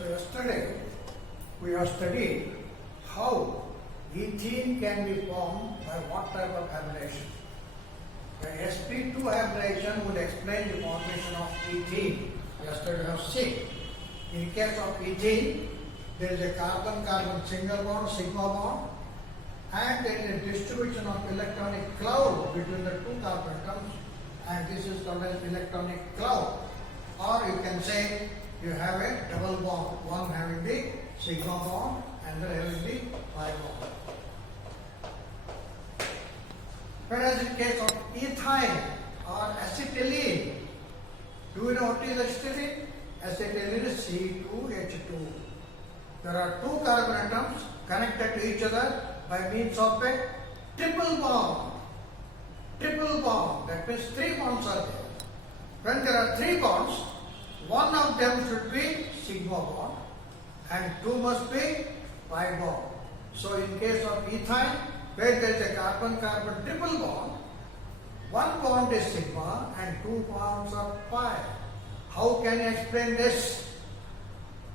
So yesterday we have studied how ethene can be formed by what type of hybridization. The sp2 hybridization would explain the formation of ethene. Yesterday we have seen. In case of ethene, there is a carbon-carbon single bond, sigma bond, and there is a distribution of electronic cloud between the two carbon atoms, and this is called as electronic cloud. Or you can say you have a double bond, one having the sigma bond and the other having the pi bond. Whereas in case of ethyl or acetylene, do you know what is acetylene? Acetylene is C2H2. There are two carbon atoms connected to each other by means of a triple bond. Triple bond, that means three bonds are there. When there are three bonds, one of them should be sigma bond and two must be pi bond. So in case of ethyl, where there is a carbon-carbon triple bond, one bond is sigma and two bonds are pi. How can you explain this?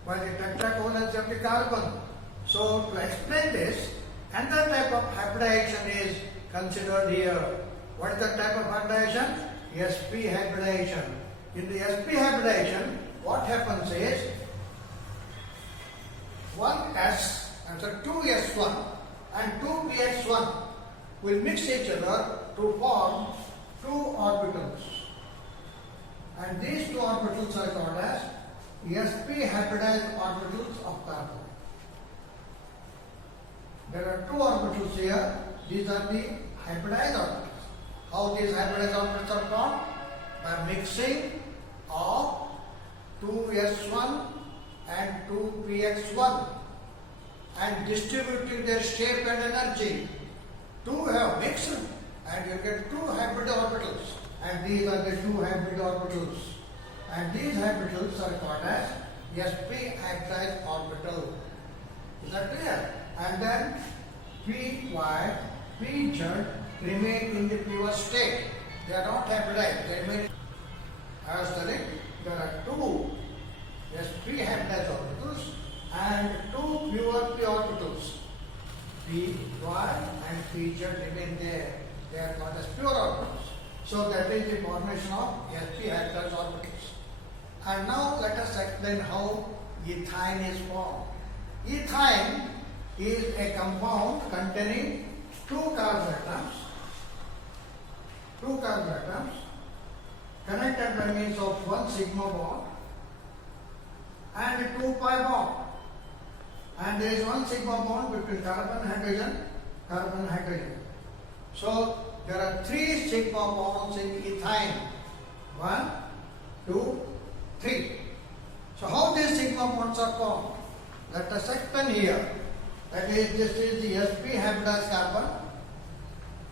By the tetracovalence of the carbon. So to explain this, another type of hybridization is considered here. What is the type of hybridization? sp hybridization. In the sp hybridization, what happens is 1s and so 2s1 and 2px1 will mix each other to form two orbitals. And these two orbitals are called as sp hybridized orbitals of carbon. There are two orbitals here. These are the hybridized orbitals. How these hybridized orbitals are formed? By mixing of 2s1 and 2px1 and distributing their shape and energy. Two have mixed and you get two hybrid orbitals, and these are the two hybrid orbitals, and these hybrids are called as sp hybridized orbital. Is that clear? And then py, pz remain in the pure state. They are not hybridized. They remain as the ring. There are two sp hybridized orbitals and two pure p orbitals. Py and pz remain there. They are called as pure orbitals. So that is the formation of sp hybridized orbitals. And now let us explain how ethine is formed. Ethine is a compound containing two carbon atoms connected by means of one sigma bond and two pi bond. And there is one sigma bond between carbon and hydrogen. So there are three sigma bonds in ethine. 1, 2, 3. So how these sigma bonds are formed? Let us explain here. That is, this is the sp hybridized carbon.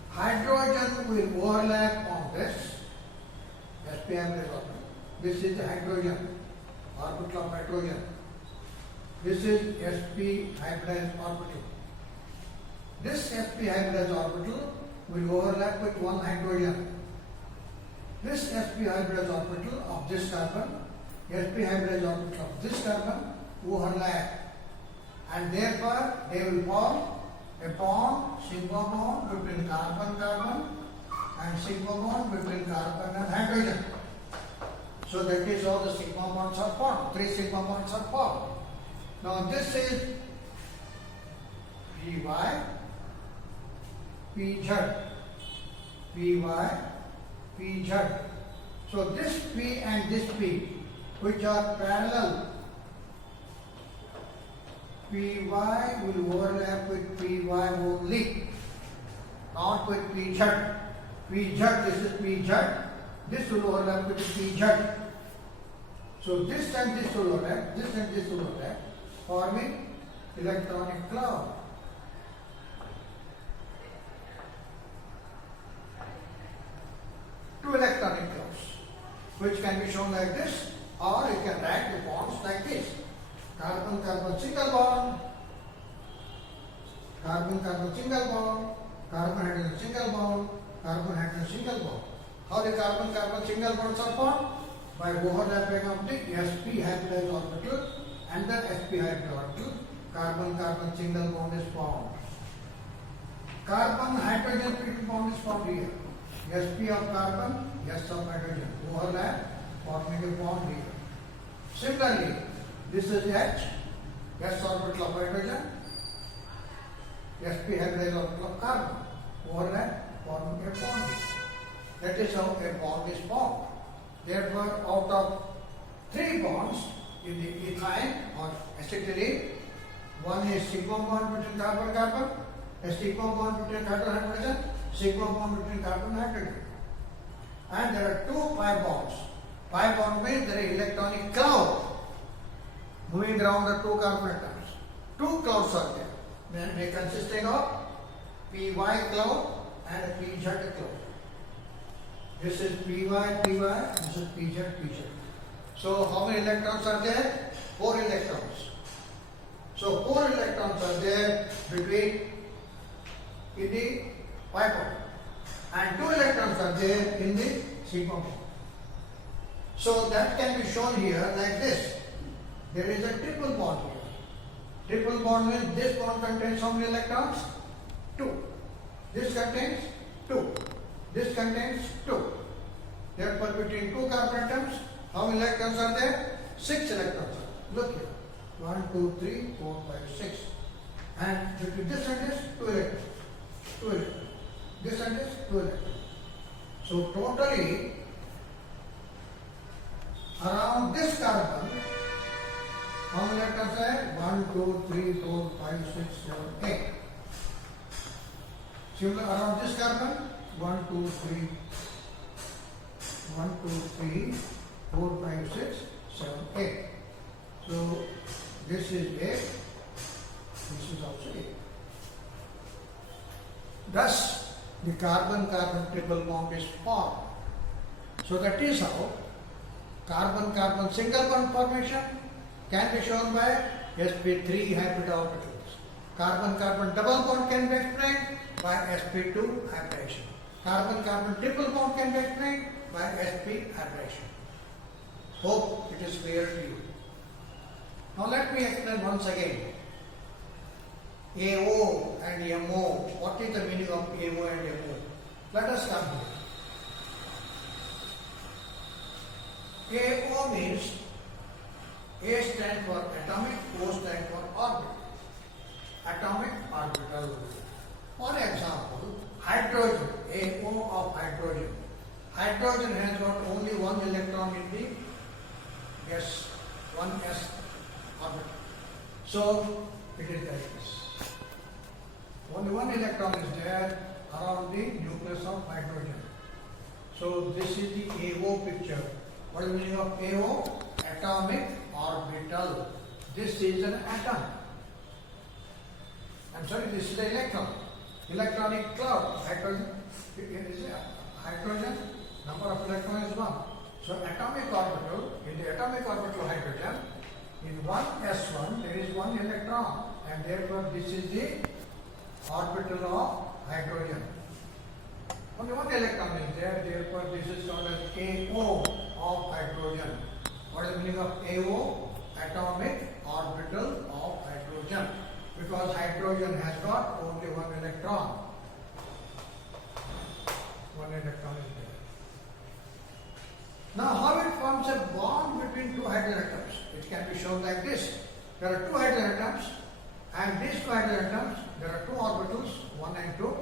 Hydrogen will overlap on this sp hybridized orbital. This is the hydrogen, orbital of hydrogen. This is sp hybridized orbital. This sp hybridized orbital will overlap with one hydrogen. This sp hybridized orbital of this carbon, sp hybridized orbital of this carbon overlap, and therefore they will form a bond, sigma bond between carbon and sigma bond between carbon and hydrogen. So that is how the sigma bonds are formed. Three sigma bonds are formed. Now this is py, pz, py, pz. So this p and this p, which are parallel, py will overlap with py only, not with pz. Pz, this is pz, this will overlap with pz. So this and this will overlap, this and this will overlap, forming electronic cloud. Two electronic clouds, which can be shown like this, or you can write the bonds like this. Carbon-carbon single bond, carbon-carbon single bond, carbon-hydrogen single bond, carbon-hydrogen single bond. How the carbon-carbon single bonds are formed? By overlapping of the sp hybridized orbital and the sp hybrid orbital, carbon-carbon single bond is formed. Carbon-hydrogen triple bond is formed here. sp of carbon, s of hydrogen, overlap, forming a bond here. Similarly, this is H, s orbital of hydrogen, sp hybrid orbital of carbon, overlap, forming a bond here. That is how a bond is formed. Therefore, out of 3 bonds in the ethyne or acetylene, one is sigma bond between carbon-carbon, a sigma bond between hydrogen, sigma bond between carbon-hydrogen. And there are 2 pi bonds. Pi bond means there is electronic cloud moving around the 2 carbon atoms. 2 clouds are there. They consisting of py cloud and pz cloud. This is py, this is pz. So how many electrons are there? 4 electrons. So 4 electrons are there between in the pi bond, and 2 electrons are there in the sigma bond. So that can be shown here like this. There is a triple bond here. Triple bond means this bond contains how many electrons? 2. This contains 2. This contains 2. Therefore, between 2 carbon atoms, how many electrons are there? 6 electrons. Look here. 1, 2, 3, 4, 5, 6. And between this and this, 2 electrons. 2 electrons. This and this, 2 electrons. So totally, around this carbon, how many electrons are? 1, 2, 3, 4, 5, 6, 7, 8. Similar around this carbon, 1, 2, 3, 1, 2, 3, 4, 5, 6, 7, 8. So this is 8. This is also 8. Thus, the carbon-carbon triple bond is formed. So that is how carbon-carbon single bond formation can be shown by sp3 hybrid orbitals. Carbon-carbon double bond can be explained by sp2 hybridization. Carbon-carbon triple bond can be explained by sp hybridization. Hope it is clear to you. Now let me explain once again. AO and MO. What is the meaning of AO and MO? Let us come here. AO means A stands for atomic, O stands for orbital. Atomic orbital. For example, hydrogen, AO of hydrogen. Hydrogen has got only 1 electron in the S, 1s orbital. So it is like this. Only 1 electron is there around the nucleus of hydrogen. So this is the AO picture. What is the meaning of AO? Atomic orbital. This is an atom. I'm sorry, this is an electron. Electronic cloud. Hydrogen. Here is a hydrogen. Number of electrons is 1. So atomic orbital, in the atomic orbital of hydrogen, in 1s1 there is 1 electron, and therefore this is the orbital of hydrogen. Only 1 electron is there, therefore this is called as AO of hydrogen. What is the meaning of AO? Atomic orbital of hydrogen. Because hydrogen has got only 1 electron. 1 electron is there. Now how it forms a bond between 2 hydrogen atoms? It can be shown like this. There are 2 hydrogen atoms, and these 2 hydrogen atoms, there are 2 orbitals, 1 and 2,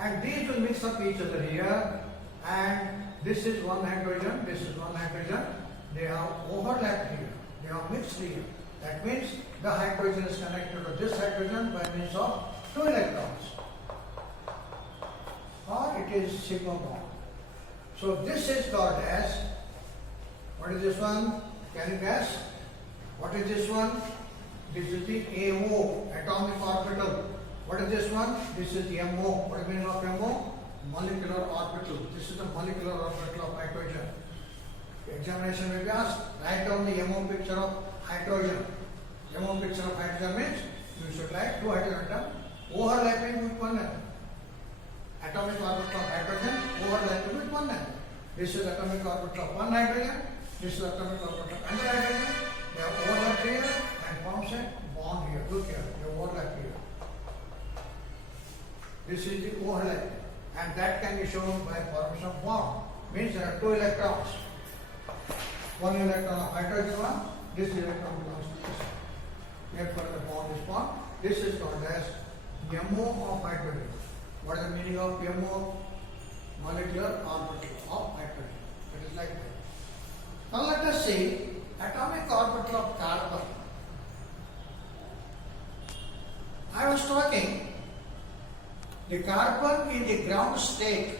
and these will mix up each other here, and this is 1 hydrogen, this is 1 hydrogen, they are overlapped here, they are mixed here. That means the hydrogen is connected to this hydrogen by means of 2 electrons, or it is sigma bond. So this is called as, what is this one? Can you guess? What is this one? This is the AO, atomic orbital. What is this one? This is the MO. What is the meaning of MO? Molecular orbital. This is the molecular orbital of hydrogen. Examination will be asked, write down the MO picture of hydrogen. MO picture of hydrogen means you should write 2 hydrogen atoms overlapping with 1 atom. Atomic orbital of hydrogen overlapping with 1 atom. This is atomic orbital of 1 hydrogen. This is atomic orbital of another hydrogen. They are overlapped here. This is the O halide, and that can be shown by formation of bond. Means there are two electrons. One electron of hydrogen one, this electron belongs to this. Therefore the bond is formed. This is called as MO of hydrogen. What is the meaning of MO? Molecular orbital of hydrogen. It is like that. Now let us see atomic orbital of carbon. I was talking the carbon in the ground state.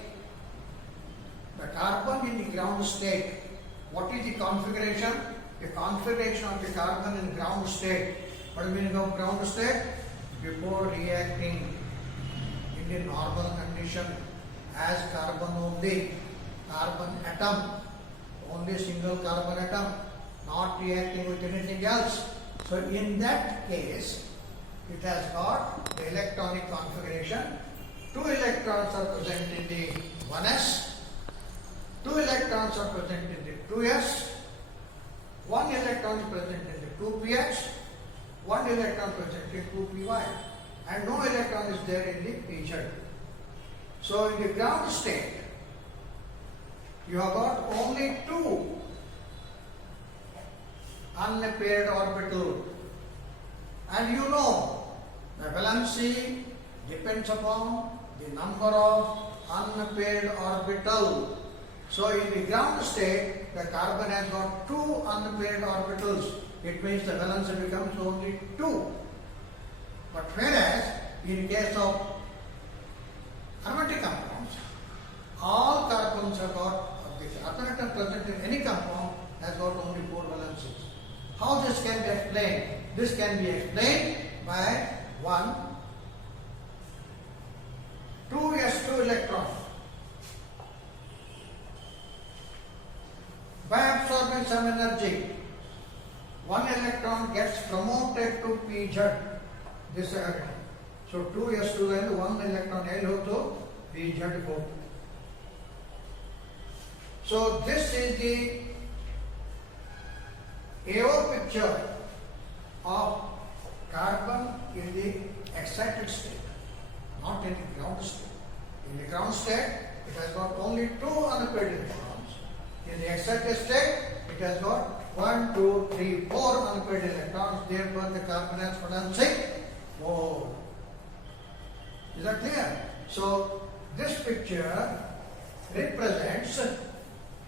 The carbon in the ground state. What is the configuration? The configuration of the carbon in ground state. What is the meaning of ground state? Before reacting in the normal condition as carbon only, carbon atom, only single carbon atom, not reacting with anything else. So in that case, it has got the electronic configuration. Two electrons are present in the 1s, two electrons are present in the 2s, one electron is present in the 2px, one electron present in 2py, and no electron is there in the pz. So in the ground state, you have got only two unpaired orbital, and you know the valency depends upon the number of unpaired orbital. So in the ground state, the carbon has got two unpaired orbitals. It means the valency becomes only 2. But whereas in case of aromatic compounds, all carbons have got, the carbon atom present in any compound has got only 4 valencies. How this can be explained? This can be explained by 2s2 electron. By absorbing some energy, one electron gets promoted to pz. This is again. So 2s2 and one electron L to pz go. So this is the AO picture of carbon in the excited state, not in the ground state. In the ground state, it has got only 2 unpaired electrons. In the excited state, it has got 1, 2, 3, 4 unpaired electrons. Therefore, the carbon has valency 4. Is that clear? So, this picture represents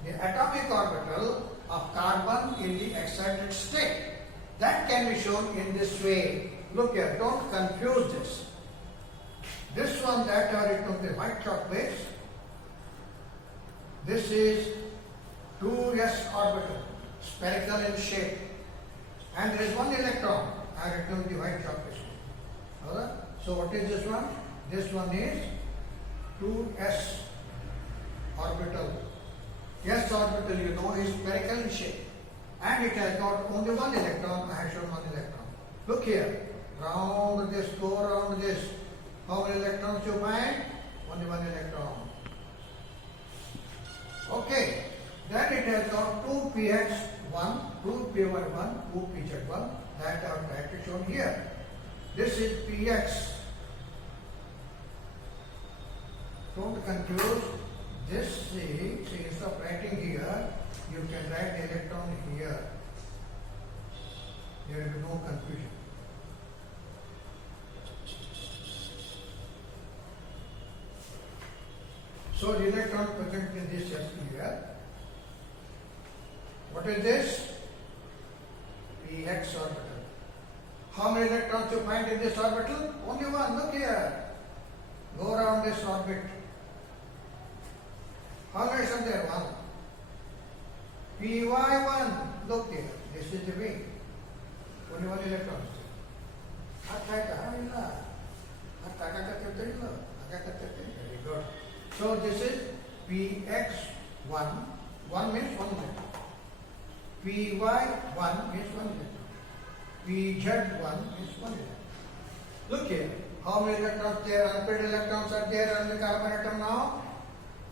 the atomic orbital of carbon in the excited state. That can be shown in this way. Look here, don't confuse this. This one that are written on the white chalk base. This is 2s orbital, spherical in shape, and there is one electron. I written on the white chalk base. Alright? So what is this one? This one is 2s orbital. S orbital, you know, is spherical in shape, and it has got only one electron. I have shown one electron. Look here, round this, go around this. How many electrons you find? Only one electron. Okay. Then it has got 2px1, 2py1, 2pz1. That I have tried to show here. This is px. Don't confuse this. See, instead of writing here, you can write the electron here. There will be no confusion. So the electron present in this just here. What is this? Px orbital. How many electrons you find in this orbital? Only one. Look here. Go around this orbit. How many are there? One. Py1. Look here. This is the way. Only one electron. Very good. So this is Px1. 1 means 1 electron. Py1 means 1 electron. Pz1 means 1 electron. Look here. How many electrons there? Unpaired electrons are there on the carbon atom now?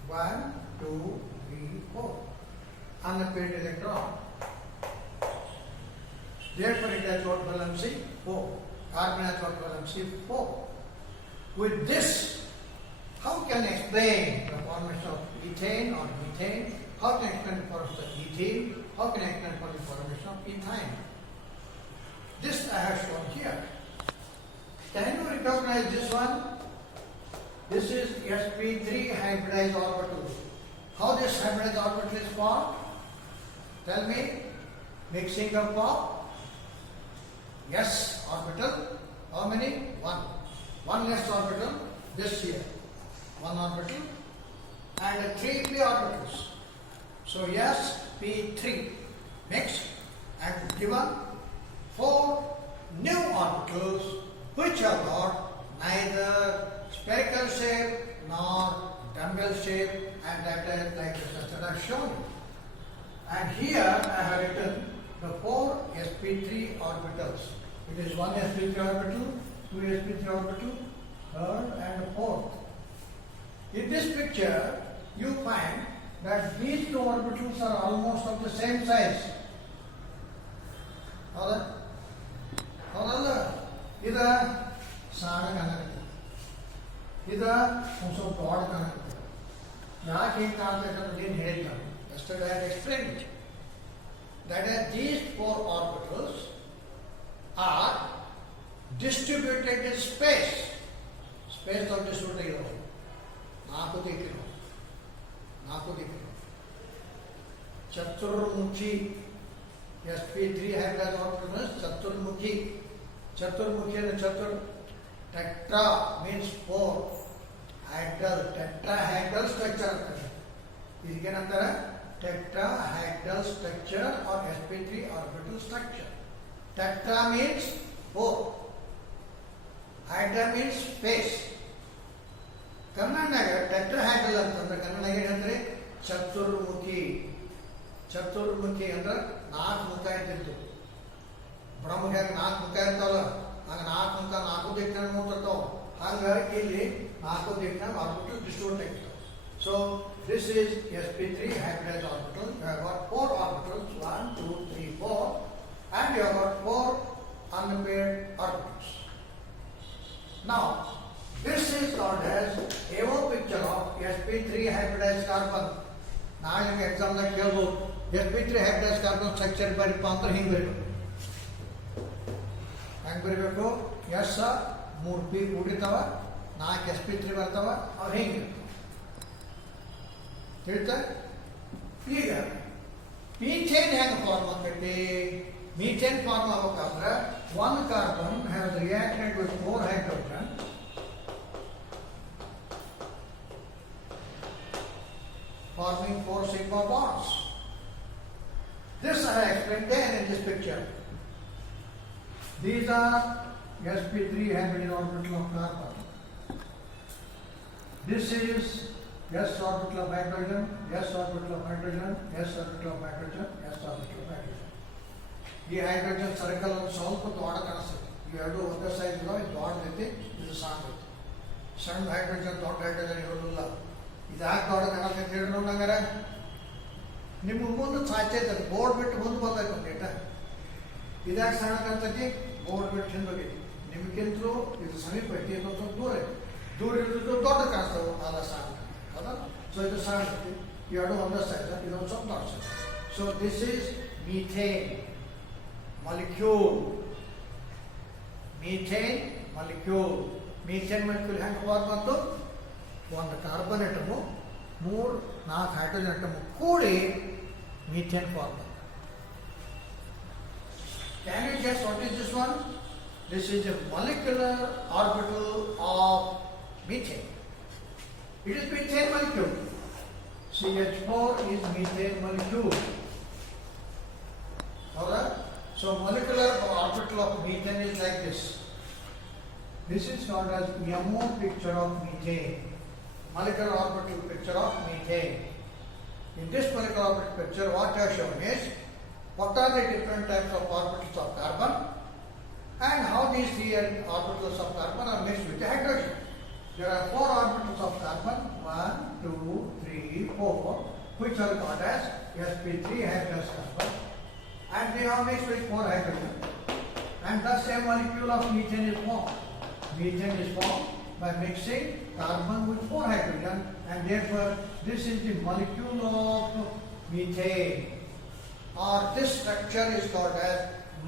1, 2, 3, 4. Unpaired electron. Therefore it has got valency 4. Carbon has got valency 4. With this, How can I explain the formation of ethane or methane? How can I explain the formation of ethene? How can I explain the formation of ethyne? This I have shown here. Can you recognize this one? This is sp3 hybridized orbital. How this hybridized orbital is formed? Tell me. Mixing of s orbital. How many? One. One s orbital. This here. One orbital. And three p orbitals. So sp3 mixed and given four new orbitals which have got neither spherical shape nor dumbbell shape, and that is like the that I have shown you. And here I have written the four sp3 orbitals. It is one sp3 orbital, two sp3 orbital, third and fourth. In this picture, you find that these two orbitals are almost of the same size. ಹೌದಲ್ಲ ಇದ ಸಣ್ಣ ಕಾಣಕತ್ತೆ ಇದ ಒಂದು ಸ್ವಲ್ಪ ದೊಡ್ಡ ಕಾಣಕತ್ತೆ ಯಾಕೆ ಹಿಂಗೆ ಕಾಣ್ತೈತೆ ಅಂತ ಏನು ಹೇಳಿಲ್ಲ yesterday I explained it that these four orbitals are distributed in space of distributed ಇರೋದು ನಾಲ್ಕು ದಿಕ್ಕಿನ ಚತುರ್ಮುಖಿ sp3 hybridized orbital chaturmukhi and chatur tetra means four hydral tetrahedral structure idikenantara tetrahedral structure or sp3 orbital structure. Tetra means four, hydra means space. ಕನ್ನಡನಾಗ tetrahedral ಅಂತಂದ್ರೆ ಕನ್ನಡನಾಗ ಏನಂದ್ರೆ ಚತುರ್ಮುಖಿ ಅಂದ್ರೆ ನಾಲ್ಕು ಮುಖ ಇರ್ತಿತ್ತು. ಬ್ರಹ್ಮಗೆ ನಾಲ್ಕು ಮುಖ ಇರ್ತಾವಲ್ಲ, ಹಂಗ ನಾಲ್ಕು ಮುಖ ನಾಲ್ಕು ದಿಕ್ಕಿನ ನೋಡ್ತಿರ್ತಾವ. ಹಂಗಾಗಿ ಇಲ್ಲಿ ನಾಲ್ಕು ದಿಕ್ಕಿನ ಆರ್ಬಿಟಲ್ ಡಿಸ್ಟ್ರಿಬ್ಯೂಟ್ ಆಗಿರ್ತಾವ. So this is sp3 hybridized orbital. You have got four orbitals, 1, 2, 3, 4, and you have got four unpaired orbitals. Now this is called as AO picture of sp3 hybridized carbon. ನಾಳೆ ನಿಮಗೆ ಎಕ್ಸಾಮ್ದಾಗ ಕೇಳ್ಬೋದು sp3 hybridized carbon structure ಬರೀಪ್ಪ ಅಂದ್ರೆ ಹಿಂಗೆ ಬರೀಬೇಕು. ಹೆಂಗೆ ಬರೀಬೇಕು? S 3p ಕೂಡಿರ್ತಾವ, 4 sp3 ಬರ್ತಾವ, ಅವ್ರು ಹಿಂಗೆ ಹೇಳ್ತಾ. ಈಗ ಮೀಥೇನ್ ಹೆಂಗೆ ಫಾರ್ಮ್ ಆಗ್ತೈತಿ? ಮೀಥೇನ್ ಫಾರ್ಮ್ ಆಗ್ಬೇಕಾದ್ರೆ one carbon has reacted with 4 hydrogen forming 4 sigma bonds. This I have explained then in this picture. These are sp3 hybrid orbital of carbon. This is s orbital of hydrogen, s orbital of hydrogen, s orbital of hydrogen, s orbital of hydrogen. ಈ hydrogen circle ಒಂದು ಸ್ವಲ್ಪ ದೊಡ್ಡ ಕಾಣಿಸ್ತದೆ. ಇವೆರಡು ಒಂದೇ size ಇದಾವೆ. ಇದು ದೊಡ್ಡದೈತಿ, ಇದು ಸಣ್ಣ ಐತಿ. ಸಣ್ಣ ಹೈಡ್ರೋಜನ್ ದೊಡ್ಡ ಹೈಡ್ರೋಜನ್ ಇರೋದಿಲ್ಲ. ಇದಾಕೆ ದೊಡ್ಡ ಕಾಣತ್ತೆ ಹೇಳಿ ನೋಡಂಗಾರೆ ನಿಮ್ಗೆ ಮುಂದೆ ಸಾಚೈತೆ ಬೋರ್ಡ್ ಬಿಟ್ಟು ಮುಂದೆ ಬಂದೈತೆ ಒಂದು ಡೇಟ. ಇದಾಕೆ ಸಣ್ಣ ಕಾಣ್ತೈತಿ? ಬೋರ್ಡ್ ಬಿಟ್ಟು ಹಿಂದೆ ಹೋಗೈತಿ. ನಿಮಗಿಂತಲೂ ಇದು ಸಮೀಪ ಐತಿ, ಇದು ಸ್ವಲ್ಪ ದೂರ ಐತಿ. ದೂರ ಇರೋದು ದೊಡ್ಡ ಕಾಣಿಸ್ತವೆ, ಅದ ಸಣ್ಣ ಹೌದಾ? ಸೊ ಇದು ಸಣ್ಣ ಐತಿ, ಎರಡು ಒಂದೇ ಸೈಜ್, ಇದೊಂದು ಸ್ವಲ್ಪ ದೊಡ್ಡ size. So this is methane molecule. Methane molecule ಹೆಂಗೆ ಫಾರ್ಮ್ ಬಂತು? ಒಂದು ಕಾರ್ಬನ್ ಆಟಮು 3-4 ಹೈಡ್ರೋಜನ್ ಆಟಮು ಕೂಡಿ ಮೀಥೇನ್ ಫಾರ್ಮ್ ಬಂತು. Can you guess what is this one? This is a molecular orbital of methane. It is methane molecule. CH4 is methane molecule. Alright? So molecular orbital of methane is like this. This is called as MO picture of methane. Molecular orbital picture of methane. In this molecular orbital picture, what I have shown is what are the different types of orbitals of carbon and how these three orbitals of carbon are mixed with the hydrogen. There are 4 orbitals of carbon, 1, 2, 3, 4, which are called as sp3 hybridized carbon. And they are mixed with 4 hydrogen. And thus a molecule of methane is formed. Methane is formed by mixing carbon with 4 hydrogen, and therefore this is the molecule of methane, or this structure is called as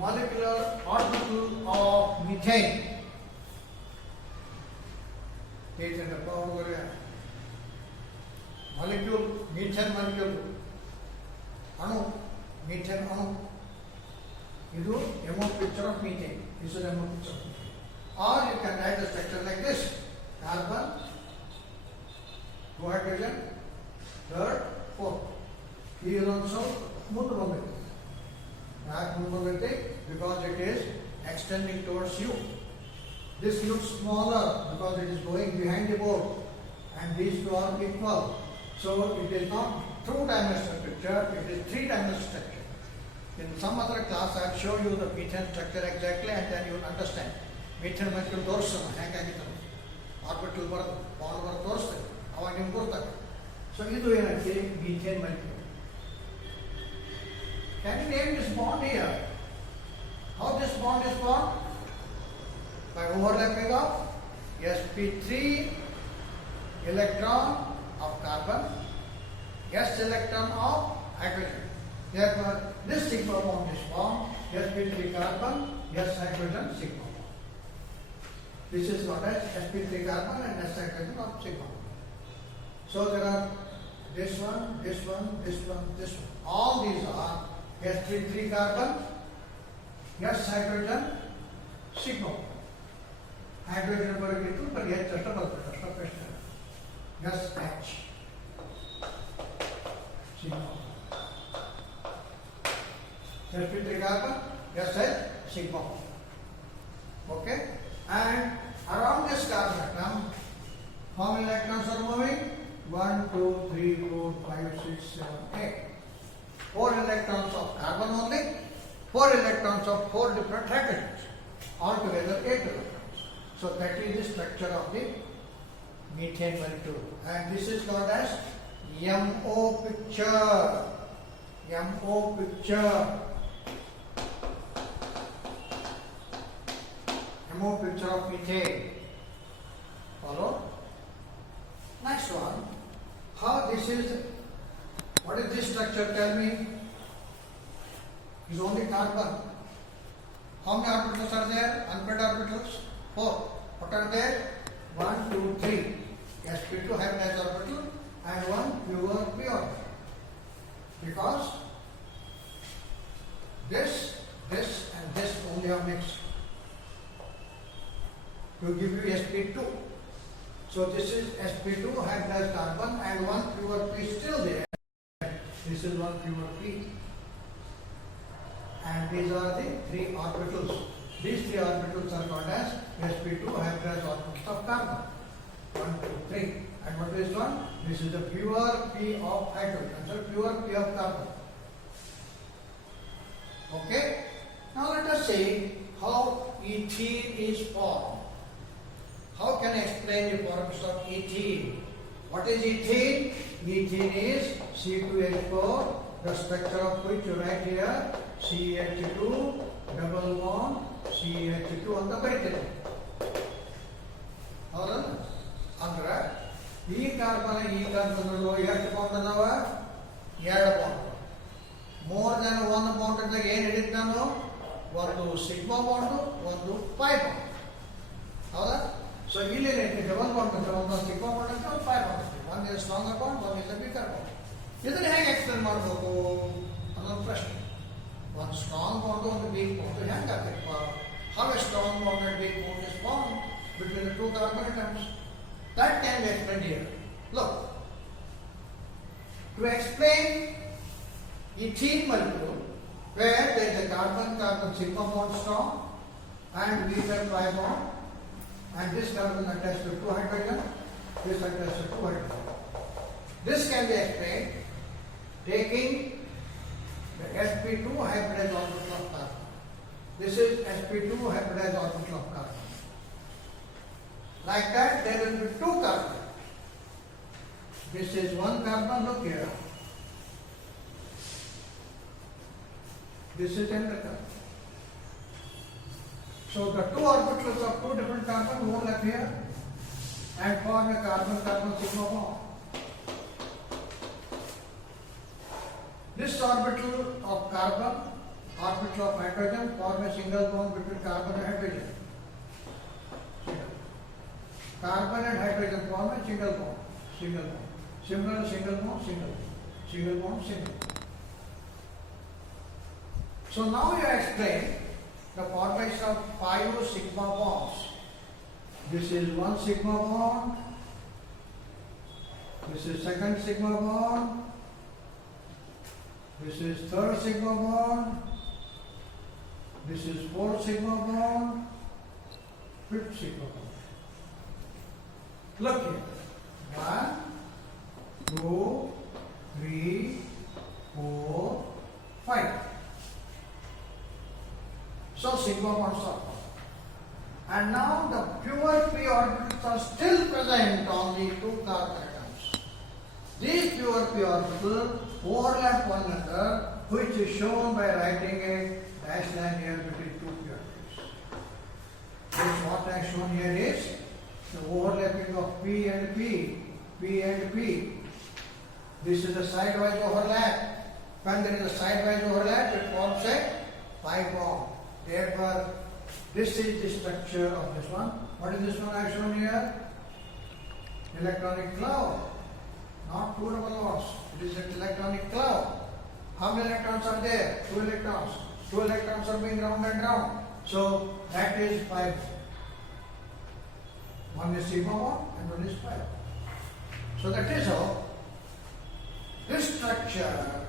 molecular orbital of methane. Molecule, methane molecule, anu, methane anu. You do MO picture of methane. This is MO picture of methane. Or you can write the structure like this: carbon, 2 hydrogen, third, 4. Here also mundu because it is extending towards you. This looks smaller because it is going behind the board, and these two are equal. So it is not 2-dimensional picture, it is 3-dimensional structure. In some other class I have shown you the methane structure exactly, and then you will understand. Methane molecule ತೋರಿಸೋಣ ಹೇಗಾಗಿತ್ತು orbital ಬರೋದು bond ಬರೋದು ತೋರಿಸ್ತೇವೆ ಅವಾಗ ನಿಮ್ಗೆ ಗೊತ್ತಾಗುತ್ತೆ. So ಇದು ಏನಂತೆ methane molecule. Can you name this bond here? How this bond is formed? By overlapping of sp3 electron of carbon, s electron of hydrogen. Therefore, this sigma bond is formed, sp3 carbon, s hydrogen sigma bond. This is what is sp3 carbon and s hydrogen of sigma bond. So there are this one, this one, this one, this one. All these are sp3 carbon, s hydrogen sigma bond. Hydrogen ಬರಬೇಕು ಬರೀ H ಅಷ್ಟ ಬರ್ತದೆ ಅಷ್ಟ ಪ್ರಶ್ನೆ SH sigma sp3 carbon SH sigma. Okay, and around this carbon atom how many electrons are moving? 1 2 3 4 5 6 7 8. 4 electrons of carbon only, 4 electrons of 4 different hydrogens, altogether 8 electrons. So that is the structure of the methane molecule, and this is called as MO picture. MO picture. MO picture of methane. Follow? Next one. How this is? What is this structure? Tell me. Is only carbon. How many orbitals are there? Unpaired orbitals. 4. What are there? 1, 2, 3. sp2 hybridized orbital and 1 pure p orbital. Because this and this only are mixed to give you sp2. So this is sp2 hybridized carbon and 1 pure p still there. This is 1 pure p. And these are the 3 orbitals. These 3 orbitals are called as sp2 hybridized orbitals of carbon. 1, 2, 3. And what is one? This is the pure p of hydrogen. So pure p of carbon. Okay. Now let us see how ethene is formed. How can I explain the forms of ethene? What is ethene? Ethene is C2H4, the structure of which you write here CH2 double bond CH2 ಅಂತ ಬರೀತೇನೆ. ಹೌದಾ? ಅಂದ್ರೆ ಈ carbon ಎಷ್ಟು bond ಅದಾವ? 2 bond. More than 1 bond ಇದ್ದಾಗ ಏನು ಹಿಡಿತು ನಾನು? ಒಂದು ಸಿಗ್ಮಾ ಬಾಂಡ್, ಒಂದು ಪೈ ಬಾಂಡ್. ಹೌದಾ? ಸೊ ಇಲ್ಲಿ ಡಬಲ್ ಬಾಂಡ್ ಅಂತ ಒಂದು ಸಿಗ್ಮಾ ಬಾಂಡ್ ಅಂತ ಒಂದು ಪೈ ಬಾಂಡ್ ಅಂತ. ಒಂದು is ಸ್ಟ್ರಾಂಗರ್ ಬಾಂಡ್, ಒಂದು is ವೀಕರ್ ಬಾಂಡ್. ಇದನ್ನ ಹೇಗೆ ಎಕ್ಸ್ಪ್ಲೇನ್ ಮಾಡಬೇಕು ಅನ್ನೋದು ಪ್ರಶ್ನೆ. ಒಂದು ಸ್ಟ್ರಾಂಗ್ ಬಾಂಡ್, ಒಂದು ವೀಕ್ ಬಾಂಡ್ ಹೆಂಗೆ ಆಗಬೇಕು? How a strong bond and weak bond is formed between the 2 carbon atoms? That can be explained here. Look, to explain ethene molecule, where there is a carbon-carbon sigma bond strong and weaker pi bond, and this carbon attached to 2 hydrogen, this attached to 2 hydrogen. This can be explained taking the sp2 hybridized orbital of carbon. This is sp2 hybridized orbital of carbon. Like that, there will be 2 carbon. This is 1 carbon, look here. This is another carbon. So the 2 orbitals of 2 different carbon overlap here. and form a carbon-carbon sigma bond. This orbital of carbon, orbital of hydrogen form a single bond between carbon and hydrogen. Carbon and hydrogen form a single bond. Single bond. Similar single bond, single bond. Single bond, single bond. So now you explain the formation of 5 sigma bonds. This is 1 sigma bond. This is 2nd sigma bond. This is 3rd sigma bond. This is 4th sigma bond. 5th sigma bond. Look here. 1, 2, 3, 4, 5. So sigma bonds are formed. And now the pure p orbitals are still present on the 2 carbon atoms. These pure p orbitals overlap one another, which is shown by writing a dash line here between 2 p orbitals. This what I have shown here is the overlapping of p and p, p and p. This is a sidewise overlap. When there is a sidewise overlap, it forms a pi bond. Therefore, this is the structure of this one. What is this one I have shown here? Electronic cloud. Not 2 double bonds. It is an electronic cloud. How many electrons are there? 2 electrons. 2 electrons are being round and round. So that is 5. One is sigma bond and one is pi. So that is how this structure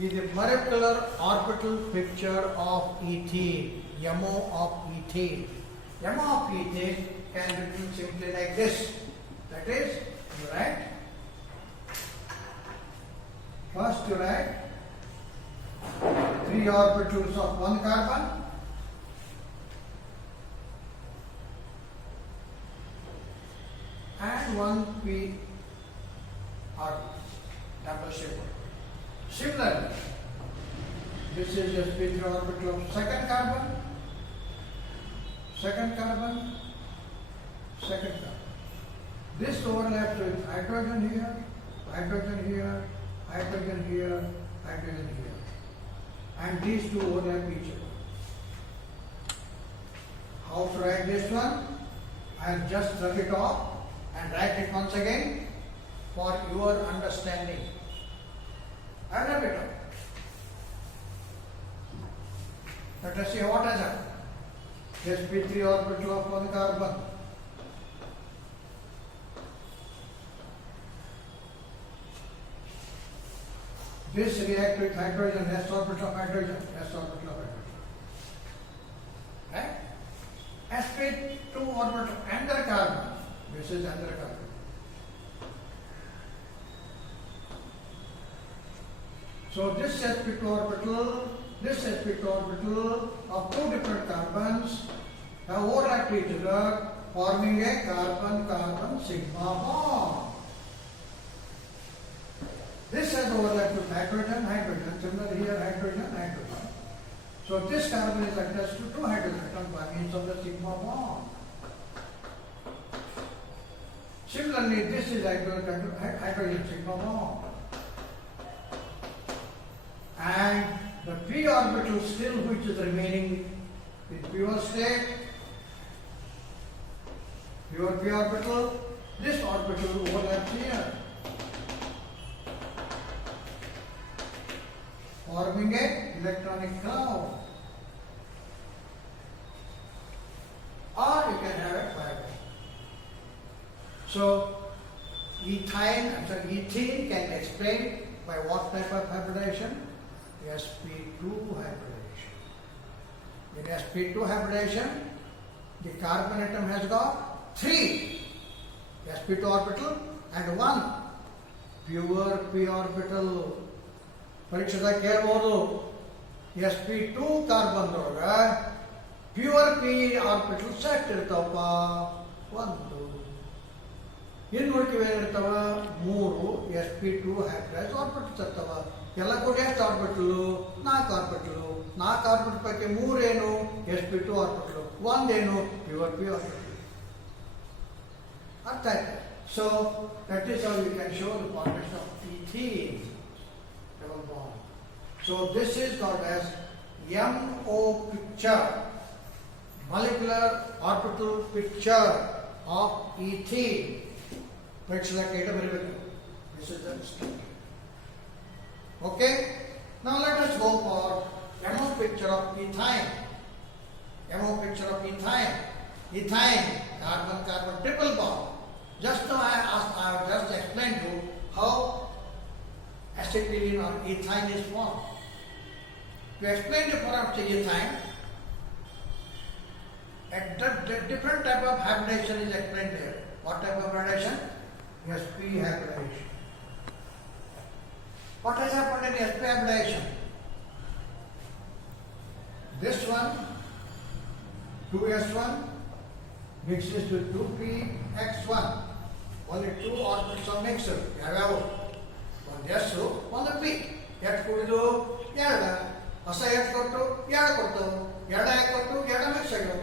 is the molecular orbital picture of ethene, MO of ethene. MO of ethene can be written simply like this. That is, you write, first you write 3 orbitals of 1 carbon, and 1 p orbital, double shape. Similarly, this is a sp3 orbital of 2nd carbon, 2nd carbon, 2nd carbon. This overlaps with hydrogen here, hydrogen here, hydrogen here, hydrogen here. And these two overlap each other. How to write this one? I will just rub it off and write it once again for your understanding. I rub it off. Let us see what has happened. sp3 orbital of 1 carbon. This reacts with hydrogen, s orbital of hydrogen, s orbital of hydrogen. Right? sp2 orbital under carbon. This is under carbon. So this sp2 orbital, this sp2 orbital of 2 different carbons have overlapped each other, forming a carbon-carbon sigma bond. This has overlapped with hydrogen, hydrogen, similarly here hydrogen, hydrogen. So this carbon is attached to 2 hydrogen atoms by means of the sigma bond. Similarly, this is hydrogen sigma bond. And the p orbital still which is remaining in pure state, pure p orbital, this orbital overlaps here, forming a electronic cloud. Or you can have a fiber. So ethene can be explained by what type of hybridization? sp2 hybridization. In sp2 hybridization, the carbon atom has got 3 sp2 orbital and 1 pure p orbital. ಪರೀಕ್ಷೆದಾಗ ಕೇಳಬಹುದು sp2 carbon ಒಳಗ pure P orbital set ಇರ್ತಾವಪ್ಪ 1. ಇನ್ನು ಉಳಿಕೆವು ಏನಿರ್ತಾವ 3 sp2 hybridise orbitals ಇರ್ತಾವ. ಎಲ್ಲ ಕೂಡ ಎಷ್ಟು orbital? 4 orbital. 4 orbital ಪೈಕಿ 3 ಏನು sp2 orbital, 1 ಏನು ಪ್ಯೂರ್ ಪಿ ಆರ್ಬಿಟಲ್. ಅರ್ಥ ಆಯ್ತು. So that is how you can show the formation of ethene, double bond. So this is called as MO picture, molecular orbital picture of ethene. ಪರೀಕ್ಷೆದಾಗ ಏಟ ಬರೀಬೇಕು. This is the step. Okay. Now let us go for MO picture of ethyne. MO picture of ethyne. Ethyne, carbon-carbon triple bond. Just now I have just explained you how acetylene or ethyne is formed. To explain the form of ethyne, a different type of hybridization is explained there. What type of hybridization? sp hybridization. What has happened in sp hybridization? This one, 2s1 mixes with 2px1. Only two orbitals are mixed. ಯಾವ್ಯಾವು? ಒಂದು S, ಒಂದು P. ಎಷ್ಟು ಕುಡಿದು? ಎರಡು. ಹೊಸ ಎಷ್ಟು ಕೊಟ್ಟು? ಎರಡು ಕೊಡ್ತವು. ಎರಡು ಯಾಕೆ ಕೊಟ್ಟು? ಎರಡು ಮಿಕ್ಸ್ ಆಗ್ಯಾವ.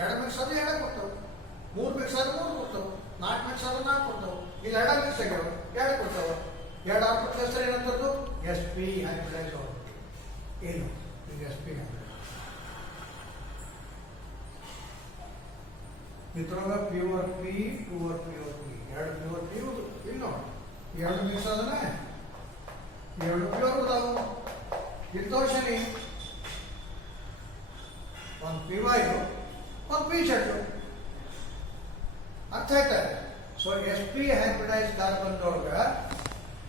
ಎರಡು ಮಿಕ್ಸ್ ಆದ್ರೆ ಎರಡು ಕೊಡ್ತವು. ಮೂರು ಮಿಕ್ಸ್ ಆದ್ರೆ ಮೂರು ಕೊಡ್ತವು. ನಾಲ್ಕು ಮಿಕ್ಸ್ ಆದ್ರೆ ನಾಲ್ಕು ಕೊಡ್ತವು. ಈಗ ಎರಡು ಮಿಕ್ಸ್ ಆಗ್ಯಾವ. ಎರಡು ಕೊಡ್ತವು. ಎರಡು ಆರ್ಬಿಟಲ್ ಹೆಸರು ಏನಂತದ್ದು? sp hybridise orbital. ಏನು? ಇದು sp ಹೈಬ್ರಿಡೈಸ್. ಇದ್ರೊಳಗ ಪ್ಯೂರ್ ಪಿ ಪ್ಯೂರ್ ಪಿ ಎರಡು ಪ್ಯೂರ್ ಪಿ ಇಲ್ಲ ಎರಡು ಮಿಕ್ಸ್ ಆದ್ರೆ ಎರಡು ಪ್ಯೂರ್ ಅದಾವು. ಇಲ್ಲಿ ತೋರ್ಸನಿ ಒಂದು ಪಿ ವಾಯು ಒಂದು ಪಿ ಶೆಟ್ಟು. ಅರ್ಥ ಆಯ್ತಾ? ಸೊ sp ಹೈಬ್ರಿಡೈಸ್ ಕಾರ್ಬನ್ ಒಳಗ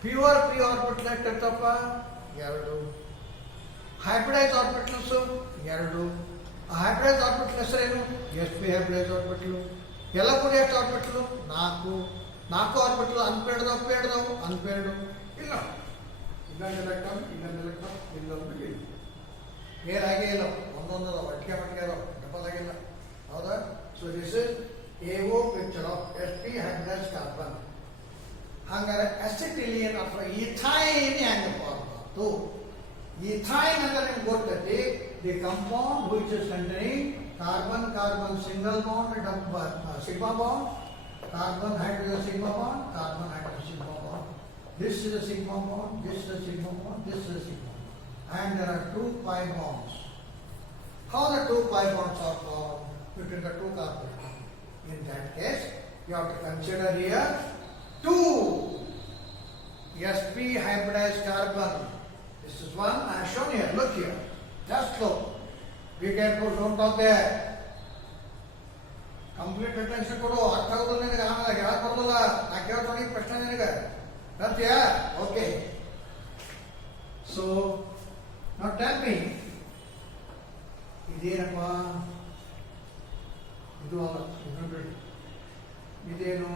ಪ್ಯೂರ್ ಪಿ ಆರ್ಬಿಟಲ್ ಎಷ್ಟಿರ್ತಪ್ಪ? ಎರಡು. ಹೈಬ್ರಿಡೈಸ್ ಆರ್ಬಿಟಲ್ಸ್ ಎರಡು. ಹೈಬ್ರಿಡೈಸ್ ಆರ್ಬಿಟಲ್ ಹೆಸರೇನು? sp hybridise orbital. ಎಲ್ಲ ಕೂಡ ಎಷ್ಟು ಆರ್ಬಿಟಲ್? ನಾಲ್ಕು. ನಾಲ್ಕು ಆರ್ಬಿಟಲ್ ಅನ್ಪೇರ್ಡ್ದವು ಪೇರ್ಡ್ದವು ಅನ್ಪೇರ್ಡು ಇಲ್ಲ. ಇನ್ನೊಂದು ಎಲೆಕ್ಟ್ರಾನ್ ಇನ್ನೊಂದು ಎಲೆಕ್ಟ್ರಾನ್ ಇಲ್ಲೊಂದು ಇಲ್ಲ. ಪೇರ್ ಆಗೇ ಇಲ್ಲ. ಒಂದೊಂದು ಒಟ್ಟಿಗೆ ಮಟ್ಟಿಗೆ ಅದಾವ, ಡಬಲ್ ಆಗಿಲ್ಲ. ಹೌದಾ? So this is AO picture of sp hybridise carbon. ಹಂಗಾರೆ ಅಸಿಟಿಲಿಯನ್ ಅಥವಾ ಈಥೈನ್ ಹೆಂಗೆ ಫಾರ್ಮ್ ಆಯ್ತು? ಈಥೈನ್ ಅಂದ್ರೆ ನಿಮ್ಗೆ ಗೊತ್ತೈತಿ, the compound which is containing carbon-carbon single bond, sigma bond, carbon hydrogen sigma bond, carbon hydrogen sigma bond. This is a sigma bond, this is a sigma bond, this is a sigma bond. And there are two pi bonds. How the two pi bonds are formed between the two carbons? In that case, you have to consider here two sp hybridized carbon. This is one I have shown here. Look here. Just look. Be careful, don't talk there. Complete attention ಕೊಡು. ಅರ್ಥ ಆಗೋದಿಲ್ಲ ನಿನಗೆ, ಆಮೇಲೆ ಯಾರು ಬರೋದಿಲ್ಲ. ನಾ ಕೇಳ್ತೀನಿ ಪ್ರಶ್ನೆ ನಿನಗೆ. ಬರ್ತೀಯಾ? Okay. So now tell me, ಇದೇನಪ್ಪ? ಇದು ಅಲ್ಲ, ಇದನ್ನು ಬಿಡಿ. ಇದೇನು?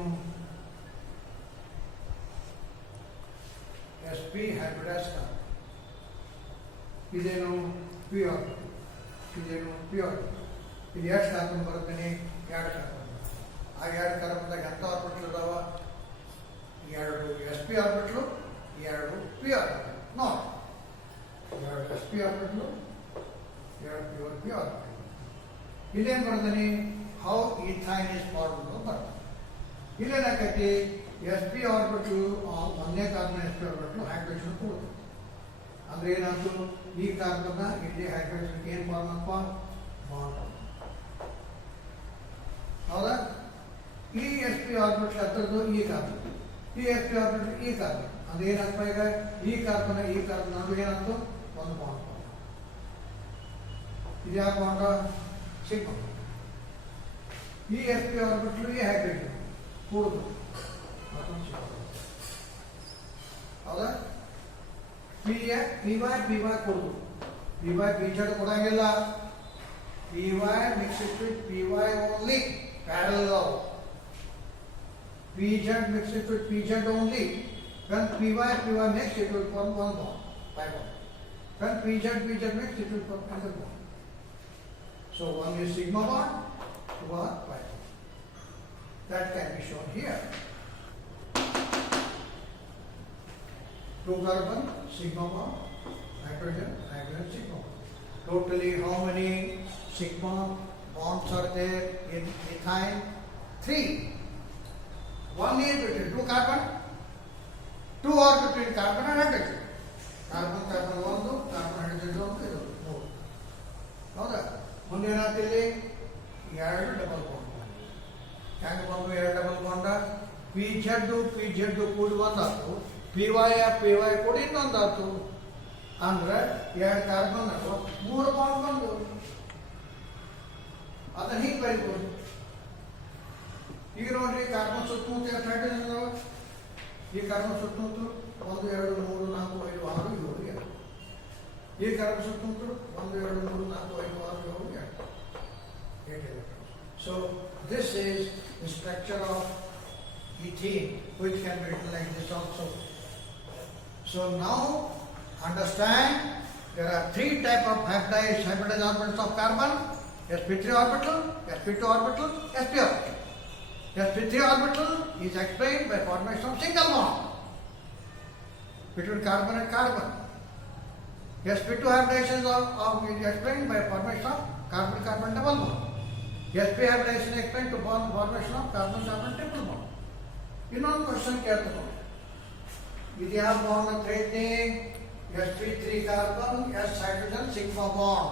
sp hybridized carbon. ಇದೇನು? ಪ್ಯೂರ್. ಇದೇನು? ಪ್ಯೂರ್. ಇದು ಎಷ್ಟು ಕಾರ್ಬನ್ ಬರುತ್ತೇನೆ? ಎರಡು ಕಾರ್ಬನ್. ಆ ಎರಡು ಕಾರ್ಬನ್ದಾಗ ಎಂಥ ಆರ್ಬಿಟ್ಲ್ ಇದಾವ? ಎರಡು sp ಆರ್ಬಿಟ್ಲು, ಎರಡು ಪಿ ಆರ್ಬಿಟ್ಲು. ನೋಡಿ, ಎರಡು sp ಆರ್ಬಿಟ್ಲು, ಎರಡು ಪ್ಯೂರ್ ಪಿ ಆರ್ಬಿಟ್ಲು. ಇಲ್ಲೇನು ಬರ್ತೇನೆ? ಹೌ ಈಥೈನ್ ಇಸ್ ಫಾರ್ಮ್ಡ್ ಅಂತ ಬರ್ತದೆ. ಇಲ್ಲೇನಾಕೈತಿ? sp ಆರ್ಬಿಟ್ಲು ಒಂದೇ ಕಾರ್ಬನ್ sp ಆರ್ಬಿಟ್ಲು ಹೈಡ್ರೋಜನ್ ಕೊಡುತ್ತೆ. ಅಂದ್ರೆ ಏನಾಯ್ತು? ಈ ಕಾರ್ಬನ್ ಇಲ್ಲಿ ಹೈಡ್ರೋಜನ್ ಏನ್ ಫಾರ್ಮ್ ಅಪ್ಪ? ಬಾಂಡ್. ಹೌದಾ? ಈ sp ಆರ್ಬಿಟಲ್ ಹತ್ರದ್ದು ಈ ಕಾರ್ಬನ್, ಈ sp ಆರ್ಬಿಟಲ್ ಈ ಕಾರ್ಬನ್. ಅಂದ್ರೆ ಏನಾಗ್ತಾ ಈಗ? ಈ ಕಾರ್ಬನ್ ಅದು ಏನಾಯ್ತು? ಒಂದು ಬಾಂಡ್. ಇದು ಯಾವ ಬಾಂಡ? ಸಿಗ್ಮಾ. ಈ sp ಆರ್ಬಿಟಲ್ ಈ ಹೈಡ್ರೋಜನ್ ಕೂಡುದು ಮತ್ತೊಂದು ಸಿಗ್ಮಾ. ಹೌದಾ? ಪಿ ವೈ ಕೊಡುದು. ಪಿ ವೈ ಪಿ ಜಡ್ ಕೊಡಂಗಿಲ್ಲ. P Y mix with P Y only, parallel. P Z mix with P Z only. When py mix, it will form one bond, pi bond. When pz mix, it will form another bond. So one is sigma bond, two are pi bond. That can be shown here. Two carbon, sigma bond, hydrogen, sigma bond. Totally how many sigma bonds are there in ethyne? 3. One is between two carbon, two are between carbon and hydrogen. Carbon carbon ಒಂದು, carbon hydrogen ಒಂದು, ಇದು ಮೂರು. ಹೌದಾ? ಮುಂದೆ ಏನಾಗ್ತಿಲ್ಲಿ ಎರಡು double bond. ಹೆಂಗೆ ಬಂದು ಎರಡು ಡಬಲ್ ಬಾಂಡ? ಪಿ ಜೆಡ್ ಕೂಡಿ ಒಂದಾಯ್ತು, ಪಿ ವೈ ಕೂಡಿ ಇನ್ನೊಂದಾಯ್ತು. ಅಂದ್ರೆ ಎರಡು ಕಾರ್ಬನ್ ಮೂರು ಬಾಂಡ್ ಬಂದು ಅದನ್ನ ಹೀಗೆ ಬರೀಬಹುದು. ಈಗ ನೋಡ್ರಿ ಕಾರ್ಬನ್ ಸುತ್ತಮುತ್ತ ಎಷ್ಟು ಹೈಡ್ರೋಜನ್ ಅದಾವ? ಈ ಕಾರ್ಬನ್ ಸುತ್ತಮುತ್ತ 1 2 3 4 5 6 7 8. ಈ ಕಾರ್ಬನ್ ಸುತ್ತಮುತ್ತ 1 2 3 4 5 6 7 8. 8 electrons. So this is the structure of ethene, which can be written like this also. So now understand there are 3 types of hybridized orbitals of carbon: sp3 orbital, sp2 orbital, sp orbital. sp3 orbital is explained by formation of single bond between carbon and carbon. sp2 hybridization is explained by formation of carbon-carbon double bond. sp hybridization is explained to formation of carbon-carbon triple bond. ಇನ್ನೊಂದು question ಕೇಳ್ತಾರೆ ನೋಡಿ, ಇದು ಯಾವ bond ಅಂತ ಹೇಳ್ತೀನಿ? sp3 carbon, s hydrogen, sigma bond.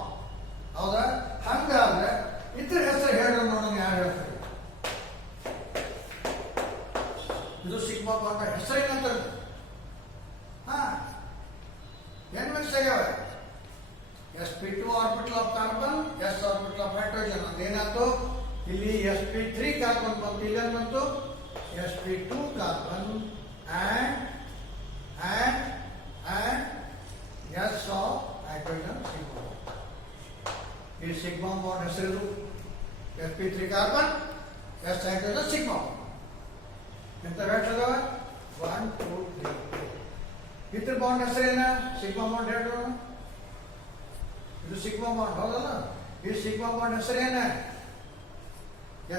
ಹೌದಾ? ಹಂಗಾದ್ರೆ ಇದ್ರ ಹೆಸರು ಹೇಳೋಣ ನೋಡೋಣ, ಯಾರು ಹೇಳ್ತಾರೆ? ಇದು ಸಿಗ್ಮಾ ಬಾಂಡ್ ಹೆಸರು ಏನಂತ? ಏನ್ ಮಿಕ್ಸ್ ಆಗ್ಯಾವ? sp2 orbital of carbon, s orbital of hydrogen. ಅದೇನಾಯ್ತು? ಇಲ್ಲಿ sp3 ಕಾರ್ಬನ್ ಬಂತು, ಇಲ್ಲೇನು ಬಂತು? sp2 carbon and s of hydrogen sigma. ಈ ಸಿಗ್ಮಾ ಬಾಂಡ್ ಹೆಸರು sp3 carbon, s hydrogen, sigma. ಎಂತ ಹೇಳ್ತದ? 1 2 3. ಇದ್ರ ಬಾಂಡ್ ಹೆಸರೇನ? ಸಿಗ್ಮಾ ಬಾಂಡ್ ಹೇಳೋಣ. ಇದು ಸಿಗ್ಮಾ ಬಾಂಡ್ ಹೌದಲ್ಲ? ಈ ಸಿಗ್ಮಾ ಬಾಂಡ್ ಹೆಸರೇನ?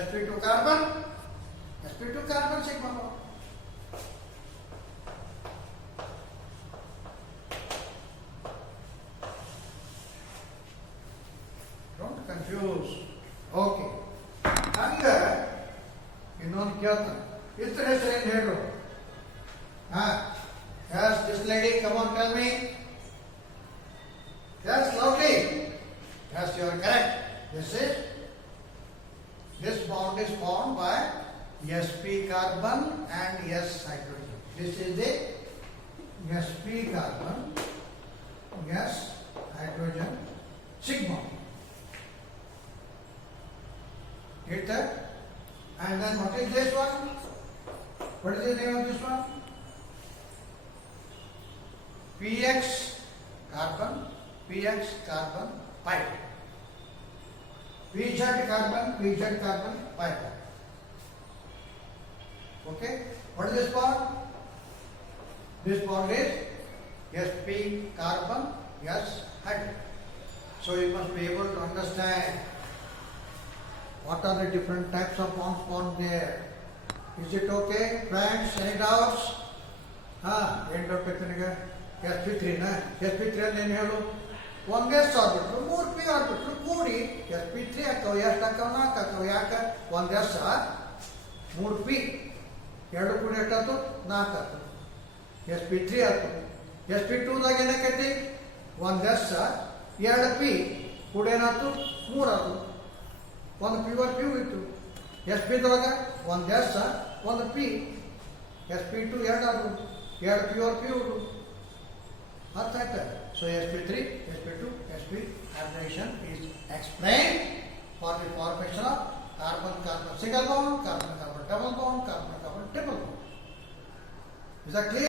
sp2 carbon, sp2 carbon, sigma bond. Don't confuse. Okay. ಹಂಗ ಇನ್ನೊಂದು ಕೇಳ್ತಾನೆ, ಇದ್ರ ಹೆಸರೇನು ಹೇಳು? Yes, this lady, come on, tell me. Yes, lovely. Yes, you are correct. This bond is formed by sp carbon and s hydrogen. This is the sp carbon, s hydrogen, sigma. Get that? And then what is this one? What is the name of this one? px carbon, pipe. pz carbon, pipe. Okay? What is this bond? This bond is sp carbon, s hydrogen. So you must be able to understand what are the different types of bonds formed there. Is it okay, friends? Any doubts? ಏನು doubt ಐತೆ ನಿನಗೆ? sp3 ಅಲ್ಲಿ ಏನು ಹೇಳು? ಒಂದು s ಆರ್ಬಿಟ್ಲು, 3 p ಆರ್ಬಿಟ್ಲು ಕೂಡಿ sp3 ಹಾಕವು. ಎಷ್ಟು ಹಾಕವು? 4 ಹಾಕವು. ಯಾಕೆ? ಒಂದು s 3 p, ಎರಡು ಕೂಡಿ ಎಷ್ಟಾಯ್ತು? 4 ಆಯ್ತು. sp3 ಆಯ್ತು. sp2ದಾಗ ಏನಕ್ಕೈತಿ? ಒಂದು s 2 p ಕೂಡಿ ಏನಾಯ್ತು? 3 ಆಯ್ತು. ಒಂದು ಪ್ಯೂರ್ ಇತ್ತು. sp ದೊಳಗೆ ಒಂದು s 1 p, sp2 2 ಆದ್ರು, 2 ಪ್ಯೂರ್. ಅರ್ಥ ಆಯ್ತಾ? So sp3, sp2, sp hybridization is explained for the formation of carbon-carbon single bond, carbon-carbon double bond, carbon-carbon triple bond. Is that clear?